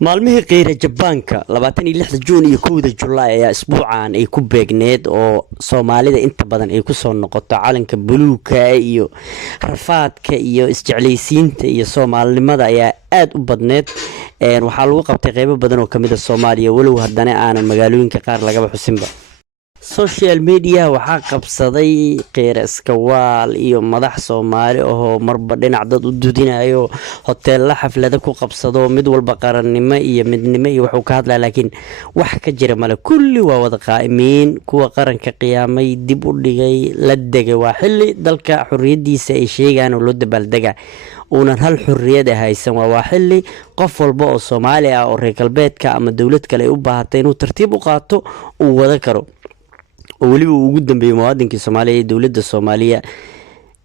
maalmihii qiira Jabaanka 26 Juun iyo 1 Julaay ayaa isbuucan ay ku beegneed oo Soomaalida inta badan ay ku soo noqoto calanka buluugga iyo rafaadka iyo isjeclaysiinta iyo Soomaalinimada ayaa aad u badneed waxaa lagu qabtay qaybo badan oo kamid ah Soomaaliya walow haddana aanan magaalooyinka qaar laga xusinba social media waxaa qabsaday qiira iskawaal iyo madax Soomaali oo marba dhinac dad u dudinayo hotel la xaflada ku qabsado mid walba qarannimo iyo midnimo iyo wuxuu ka hadlaa laakiin wax ka jira male kulli waa wada qaa'imiin kuwa qaranka qiyaamay dib u dhigay la degay waa xilli dalka xurriyadiisa ay sheegaan oo loo dabaaldega una hal xurriyad haysan waa xilli qof walba oo Soomaali ah oo reer galbeedka ama dawlad kale u baahatay inuu tartiib u qaato uu wada karo waliba ugu dambeeyay muwaadinka Soomaaliya ee dawladda Soomaaliya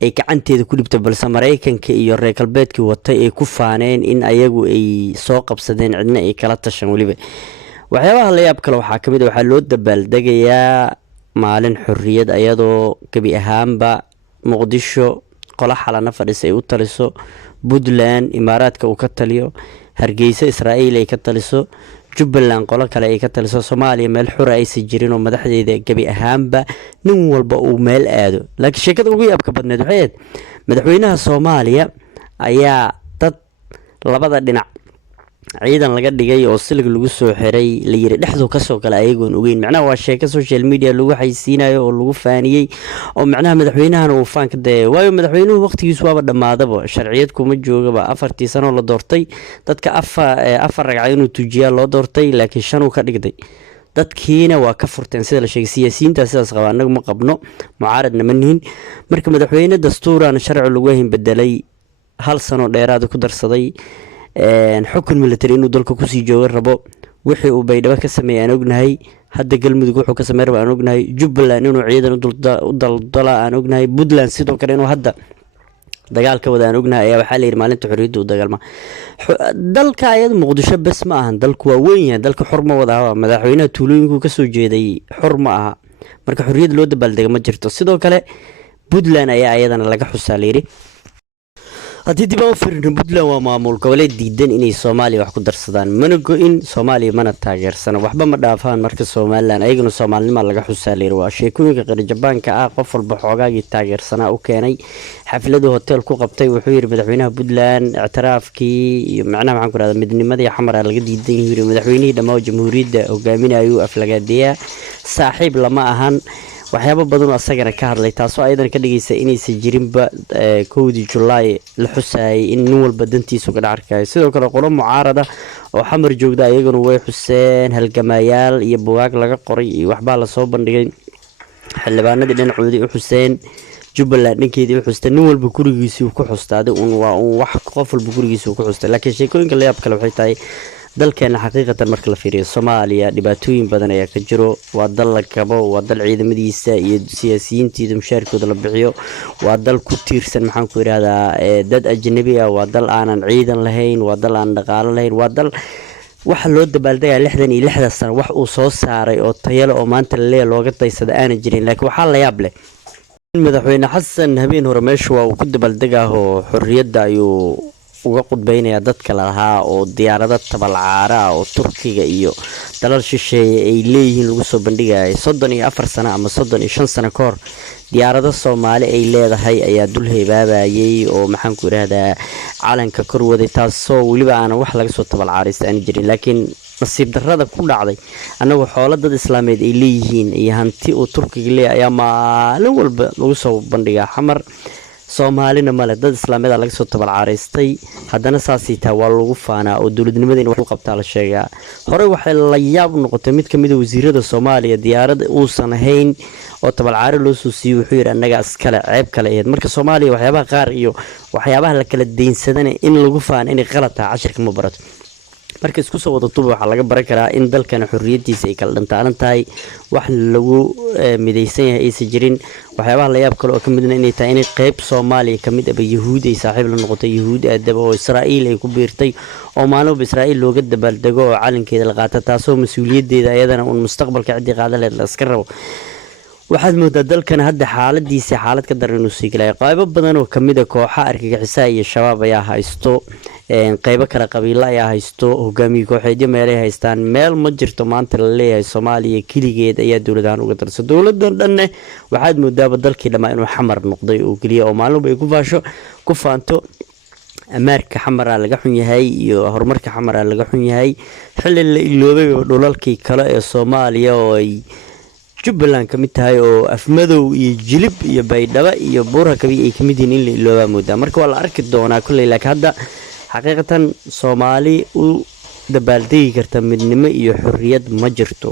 ay gacanteeda ku dhibtay balse Mareykanka iyo reer galbeedkii watay ay ku faaneen in ayagu ay soo qabsadeen cidna ay kala tashan waliba waxyaabaha la yaab kale waxaa kamid ah waxa loo dabaaldegayaa maalin xurriyad ayadoo gabi ahaanba Muqdisho qola xalana fadhisay u taliso Puntland Imaaraadka uu ka taliyo Hargeysa Israa'iil ay ka taliso Jubbaland qola kale ay ka taliso Soomaaliya meel xur ay jirin oo madaxdeeda gabi ahaanba nin walba uu meel aado laakiin sheekada ugu yaabka badneed waxay madaxweynaha Soomaaliya ayaa dad labada dhinac ciidan laga dhigay oo silig lagu soo xiray la yiri dhexdu ka soo kala ayagoon ogeyn macnaha waa sheeko social media lagu xaysiinayo oo lagu faaniyay oo macnaha madaxweynahan uu faan ka day waayo madaxweynuhu waqtigiisu waaba dhamaadaba sharciyad kuma joogaba 4 sano la doortay dadka afar ragcay inuu tujiyaa loo doortay laakiin 5 uu ka dhigday dadkiina waa ka furteen sida la sheegay siyaasiyiinta sidaas qaba anagu ma qabno mucaaradna ma nihin marka madaxweyne dastuurana sharci lagu hayn bedelay 1 sano dheeraad ku darsaday xukun military inuu dalka ku sii joogo rabo wixii uu baydhabo ka sameeyay aan ognahay hadda galmudug wuxuu ka sameeyay rabo aan ognahay Jubbaland inuu ciidan u daldala aan ognahay Puntland sidoo kale inuu hadda dagaalka wada aan ognahay ayaa waxa la yiri maalinta xurriyadda u dagaalma dalka ayada Muqdisho bas ma ahan dalku waa weyn yahay dalka xor ma wada madaxweynaha tuulooyinku ka soo jeeday xor ma aha marka xurriyad loo dabaaldego ma jirto sidoo kale Puntland ayaa ayadana laga xusaa la yiri haddii dib u fiirino Puntland waa maamul goboleed diidan inay Soomaaliya wax ku darsadaan mana go'in Soomaaliya mana taageersana waxba ma dhaafaan marka Soomaaliland ayaguna Soomaalinimo laga xusaa leeyahay waa sheekooyinka qiira Jabaanka ah qof walba xoogaagii taageersana u keenay xafladu hotel ku qabtay wuxuu yiri madaxweynaha Puntland ictiraafkii iyo macnaha waxaan ku raadin midnimadii xamar laga diidan yahay madaxweynihii dhammaan jamhuuriyadda hogaaminayo aflagaadiya saaxiib lama ahan waxyaabo badan oo asagana ka hadlay taasoo ayadan ka dhigaysa inaysan jirinba 1 Julaay la xusay in nin walba dantiisa ka dhaarkayo sidoo kale qolo mucaarada oo xamar joogda ayaguna way xuseen halgamayaal iyo buugaag laga qoray iyo waxba la soo bandhigay xildhibaanadii dhinacoodii u xuseen Jubbaland dhankeedii u xustay nin walba gurigiisa ku xustaaday waa wax qof walba gurigiisa ku xustay laakiin sheekooyinka la yaab kale waxay tahay dalkeena xaqiiqatan marka la fiiriyo Soomaaliya dhibaatooyin badan ayaa ka jiro waa dal la kabo waa dal ciidamadiisa iyo siyaasiyiintiisa mushaarkooda la bixiyo waa dal ku tiirsan maxaan ku yiraahdaa dad ajnabi ah waa dal aanan ciidan lahayn waa dal aan dhaqaale lahayn waa dal waxa loo dabaaldegaa 66 sano wax uu soo saaray oo tayale oo maanta la looga daysada aan jirin laakiin waxa la yaab leh madaxweyne Xasan habeen hore meesha waa uu ku dabaaldegaa oo xurriyadda ayuu uga qudbeynaya dadka lahaa oo diyaarada tabalcaara oo Turkiga iyo dalal shisheeye ay leeyihiin lagu soo bandhigay 34 sano ama 35 sano ka hor diyaarada Soomaali ay leedahay ayaa dul heebaabayay oo maxaan ku yiraahdaa calanka kor waday taasoo waliba aan wax laga soo tabalcaaraysan jirin laakiin nasiib darrada ku dhacday anagu xoolo dad Islaameed ay leeyihiin iyo hanti oo Turkiga leeyahay ayaa maalin walba lagu soo bandhigaa xamar Soomaalina male dad Islaameed laga soo tabalcaareystay haddana saasiita waa lagu faanaa oo dawladnimada in wax u qabtaa la sheegaa hore waxa la yaab noqotay mid kamid ah wasiirada Soomaaliya diyaarad uu san ahayn oo tabalcaare loo soo siiyay wuxuu yiri anaga iskala ceeb kale ee marka Soomaaliya waxyaabaha qaar iyo waxyaabaha la kala deynsadana in lagu faan in qalad tahay cashirka ma barato marka isku soo wada tuba waxa laga baran karaa in dalkan xurriyadiisa ay kala dhantaalan tahay wax lagu midaysan yahay aysan jirin waxyaabaha la yaab kale oo kamid ah inay tahay in qayb Soomaaliya kamid ah Yahuud ay saaxiib la noqotay Yahuud aadaba oo Israa'iil ay ku biirtay oo maalmo Israa'iil looga dabaaldego oo calankeeda la qaata taasoo mas'uuliyadeeda ayadana mustaqbalka cidii qaadan lahayd la iska rabo waxaad moodaa dalkan hadda xaaladiisa xaalad ka daran inuu sii galay qaybo badan oo kamid ah kooxaha argagixisada iyo shabaab ayaa haysto qaybo kala qabiilo ayaa haysto hogaamiye kooxeedyo meelay haystaan meel ma jirto maanta la leeyahay Soomaaliya kaligeed ayaa dowladahan uga darsan dowladan dhanne waxaad moodaa dalkii dhamaa inuu xamar noqday oo kaliya oo maalmo ay ku faanto amarka xamara laga xun yahay iyo horumarka xamara laga xun yahay xilli la iloobay dhulalkii kale ee Soomaaliya oo ay Jubbaland kamid tahay oo afmadow iyo jilib iyo baydhaba iyo buurakabi ay kamid yihiin in la ilooba moodaa marka waa la arki doonaa kulay laakiin hadda xaqiiqatan Soomaali u dabaaldegi karta midnimo iyo xurriyad ma jirto